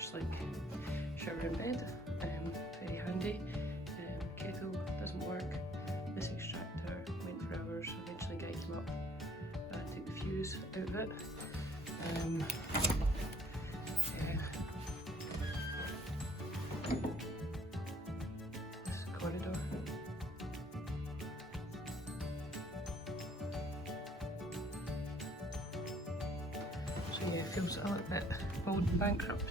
much like shower in bed, very handy. Kettle doesn't work. This extractor went for hours, eventually guided them up, took the fuse out of it. This corridor. So yeah, it feels a little bit old and bankrupt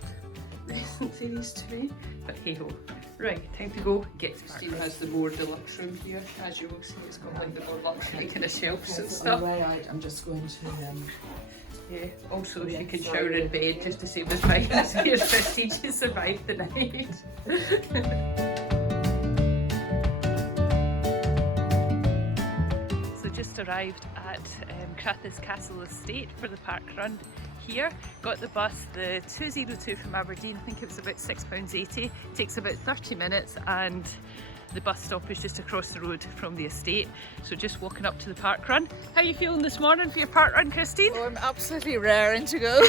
recent series to me, but hey ho. Right, time to go get to Christine has the more deluxe room here. As you will see, it's got like the more luxury kind of shelves and stuff. I'm just going to yeah, also she can shower in bed just to save the price. Here's Prestige to survive the night. So just arrived at Crathes Castle Estate for the park run here. Got the bus, the 202 from Aberdeen. I think it was about £6.80. Takes about 30 minutes and the bus stop is just across the road from the estate. So just walking up to the park run. How are you feeling this morning for your park run, Christine? Oh, I'm absolutely raring to go.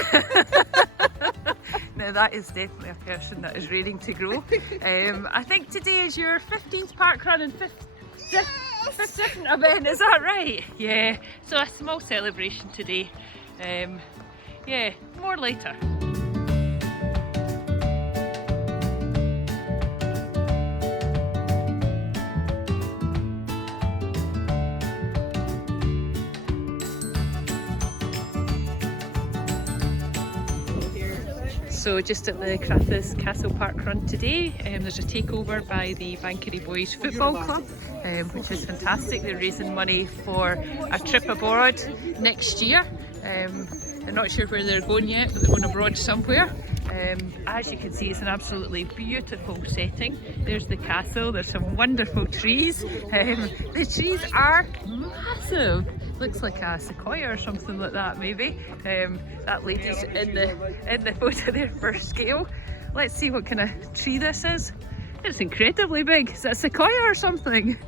Now that is definitely a person that is raring to grow. I think today is your 15th park run and fifth different event, is that right? Yeah, so a small celebration today. Yeah, more later. So just at the Crathes Castle Parkrun today, there's a takeover by the Bankery Boys Football Club, which is fantastic. They're raising money for a trip abroad next year. They're not sure where they're going yet, but they're going abroad somewhere. As you can see, it's an absolutely beautiful setting. There's the castle, there's some wonderful trees. The trees are massive. Looks like a sequoia or something like that, maybe. That lady's in the photo there for scale. Let's see what kind of tree this is. It's incredibly big. Is it a sequoia or something?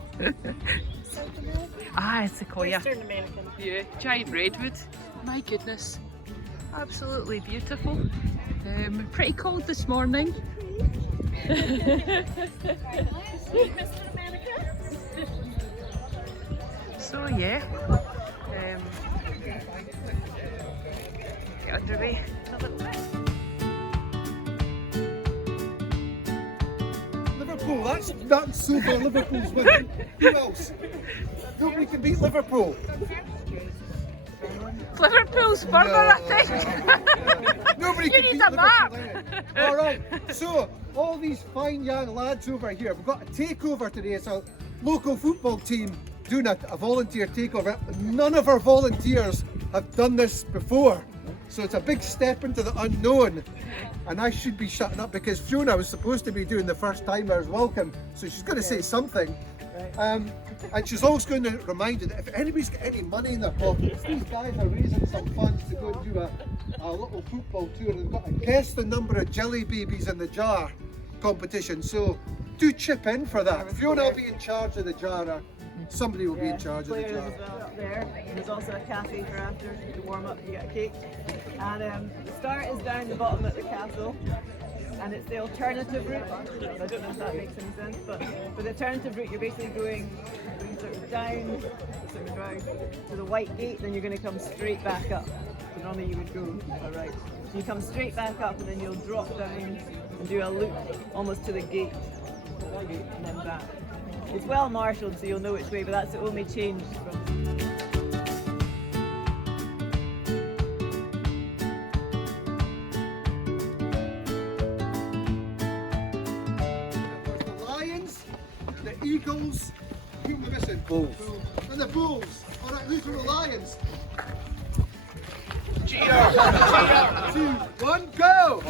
Ah, it's sequoia. Western American. Yeah, giant redwood. My goodness, absolutely beautiful. Pretty cold this morning. So yeah, get underway a little bit. Liverpool, that's so far Liverpool's winning. Who else? Nobody can beat Liverpool. Liverpool's further, I think. Nobody You can need beat a map. Liverpool. Alright, so all these fine young lads over here, we've got a takeover today. It's a local football team doing a volunteer takeover. None of our volunteers have done this before. So it's a big step into the unknown. And I should be shutting up because Fiona was supposed to be doing the first timers welcome. So she's going to say something. And she's always going to remind you that if anybody's got any money in their pockets, these guys are raising some funds to go and do a little football tour. They've got a guess the number of jelly babies in the jar competition. So do chip in for that. Fiona will be in charge of the jar. Or somebody will be in charge of the jar. Up there. There's also a cafe for after to warm up. You get a cake. And the start is down the bottom at the castle. And it's the alternative route. I don't know if that makes any sense, but for the alternative route, you're basically going sort of down sort of drive to the white gate, then you're going to come straight back up. So normally you would go right. So you come straight back up, and then you'll drop down and do a loop almost to the gate, and then back. It's well marshalled, so you'll know which way, but that's the only change from. Eagles, who am I missing? Bulls. And the Bulls. Alright, who's for the Lions? Cheer! 2, 1, go!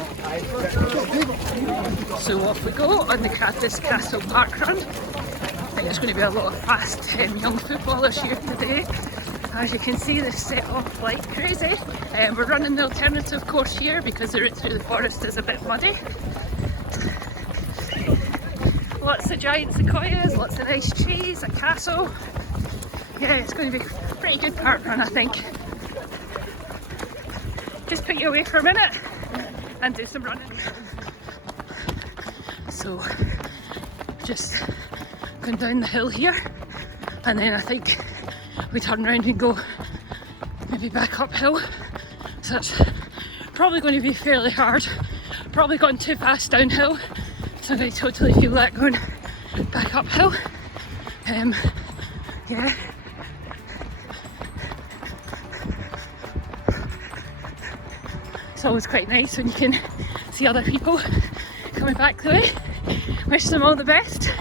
So off we go on the Crathes Castle Parkrun. I think there's going to be a lot of fast young footballers here today. As you can see, they're set off like crazy. We're running the alternative course here because the route through the forest is a bit muddy. Lots of giant sequoias, lots of nice trees, a castle. Yeah, it's going to be a pretty good park run, I think. Just put you away for a minute and do some running. So just going down the hill here, and then I think we turn around and go maybe back uphill. So it's probably going to be fairly hard. Probably gone too fast downhill, so I totally feel that going back uphill. Yeah. It's always quite nice when you can see other people coming back the way. Wish them all the best.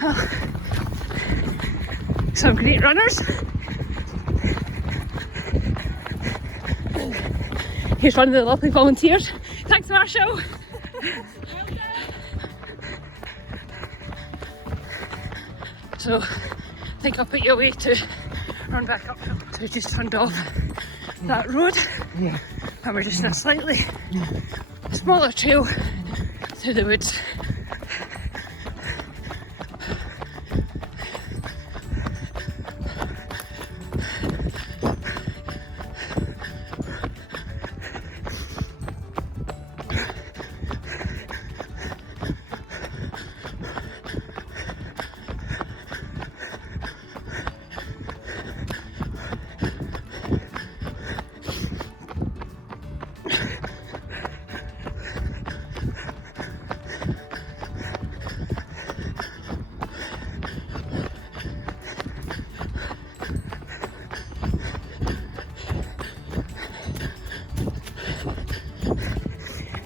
Oh. Some great runners. Here's one of the lovely volunteers. Thanks, Marshall. So I think I'll put you away to run back up. So we just turned off that road, and we're just in a slightly smaller trail through the woods.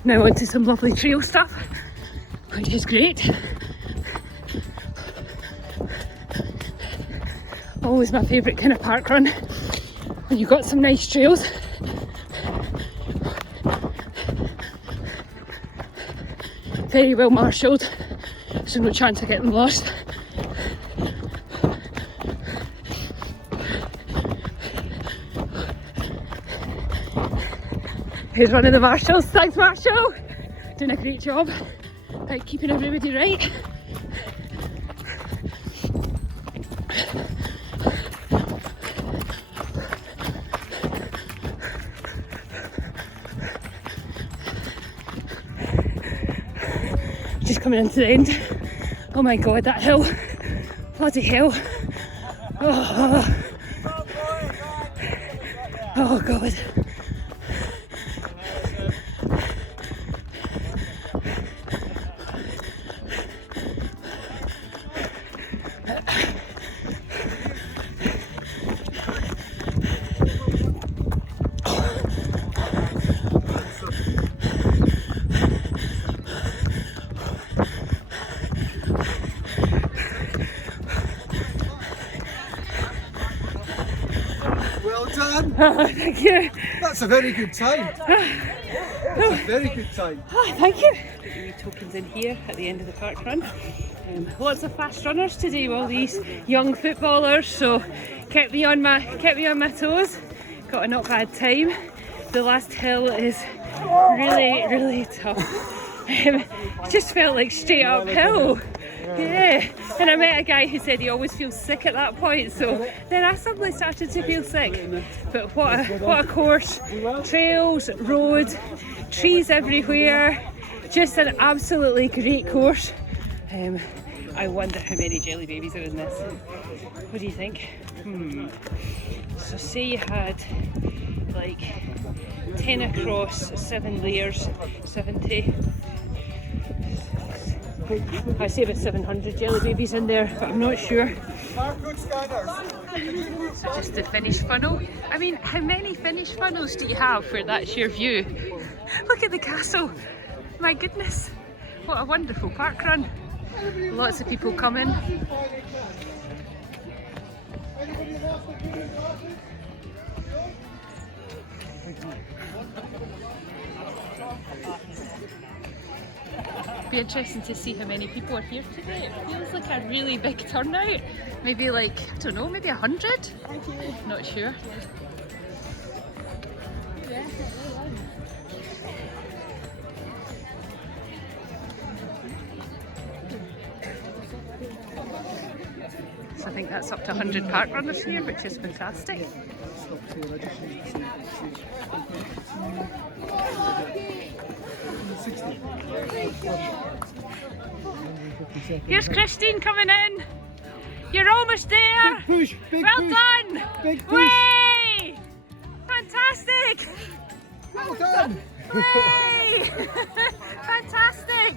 Now onto some lovely trail stuff, which is great. Always my favourite kind of park run, when you've got some nice trails. Very well marshalled, so no chance of getting lost. Here's one of the marshals. Thanks, Marshall! Doing a great job at keeping everybody right. Just coming into the end. Oh my god, that hill. Bloody hell. Oh god. Well done. Oh, thank you. That's a very good time. That's a very good time. Oh, thank you. Wee tokens in here at the end of the park run. Lots of fast runners today, all these young footballers, so kept me on my toes. Got a not bad time. The last hill is really tough. It just felt like straight uphill. Yeah, and I met a guy who said he always feels sick at that point, so then I suddenly started to feel sick. But what a course. Trails, road, trees everywhere, just an absolutely great course. I wonder how many jelly babies are in this. What do you think? So say you had like 10 across, 7 layers, 70. I say about 700 jelly babies in there, but I'm not sure. So just the finish funnel. I mean, how many finish funnels do you have where that's your view? Look at the castle. My goodness, what a wonderful park run. Lots of people coming. Be interesting to see how many people are here today. It feels like a really big turnout. Maybe like, I don't know, maybe 100? Not sure. So I think that's up to 100 park runners here, which is fantastic. Here's Christine coming in. You're almost there. Big push, big Well push. done. Big push. Way! Fantastic. Well done. Way! Fantastic.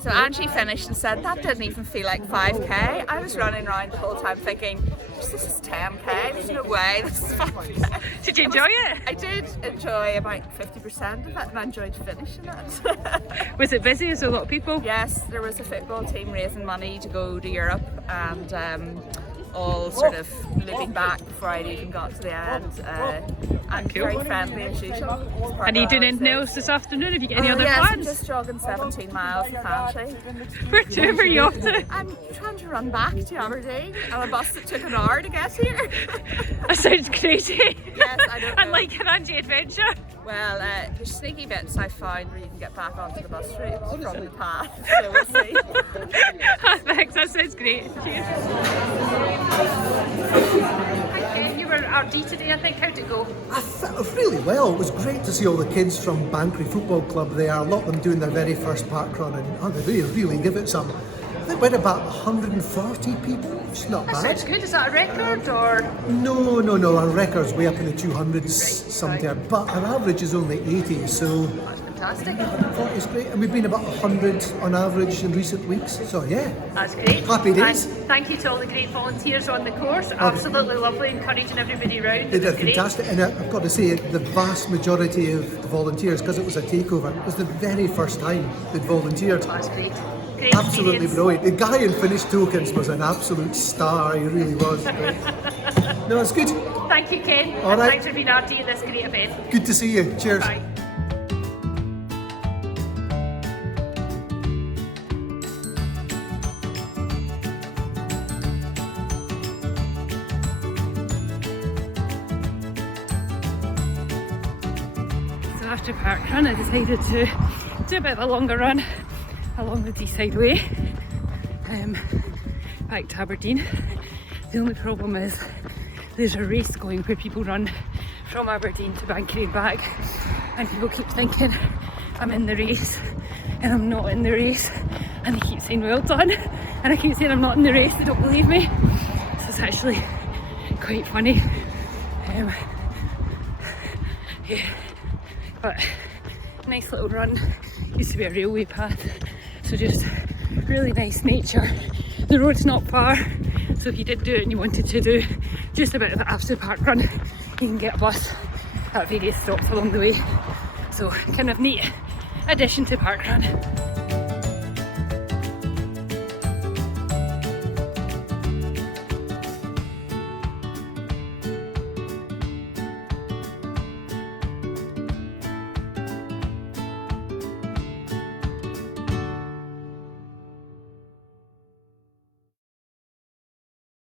So Angie finished and said that didn't even feel like 5k. I was running around the whole time thinking, this is 10k, there's no way this is 5k. Did you enjoy it? I did enjoy about 50% of it and I enjoyed finishing it. Was it busy? Is a lot of people? Yes, there was a football team raising money to go to Europe and all sort of looping back before I even got to the end. And Cool. very friendly as usual. And are you doing anything else this afternoon? Have you got any other Yes, I'm plans? just jogging 17 miles with Angie. Where are you off to? I'm trying to run back to Aberdeen on a bus that took an hour to get here. That sounds crazy. Yes, I don't know. And like an Angie adventure. Well, there's sneaky bits I found where you can get back onto the bus route from the path, so we'll see. Thanks, that sounds great. Cheers. Hi Ken, you were at RD today I think. How'd it go? I felt really well. It was great to see all the kids from Bankery Football Club there. A lot of them doing their very first parkrun, and they really give it some. I think we had about 140 people, which is not That bad. sounds good. Is that a record or? No, our record's way up in the 200s somewhere, but our average is only 80, so That's fantastic. I thought it was great. And we've been about 100 on average in recent weeks, so yeah. That's great. Happy days. And thank you to all the great volunteers on the course. Absolutely lovely, encouraging everybody around. They It was did great. fantastic, and I've got to say, the vast majority of the volunteers, because it was a takeover, it was the very first time they'd volunteered. That's great. Great Absolutely experience. brilliant. The guy in finished tokens was an absolute star, he really was. No, it's good. Thank you Ken. All And right. thanks for being RD at this great event. Good to see you. Cheers. Bye. So after parkrun I decided to do a bit of a longer run along the Deeside Way back to Aberdeen. The only problem is there's a race going where people run from Aberdeen to Bankery and back, and people keep thinking I'm in the race and I'm not in the race, and they keep saying well done, and I keep saying I'm not in the race, they don't believe me. So it's actually quite funny. Yeah, but nice little run. Used to be a railway path, so just really nice nature. The road's not far, so if you did do it and you wanted to do just a bit of an after parkrun, you can get a bus at various stops along the way. So kind of neat addition to parkrun.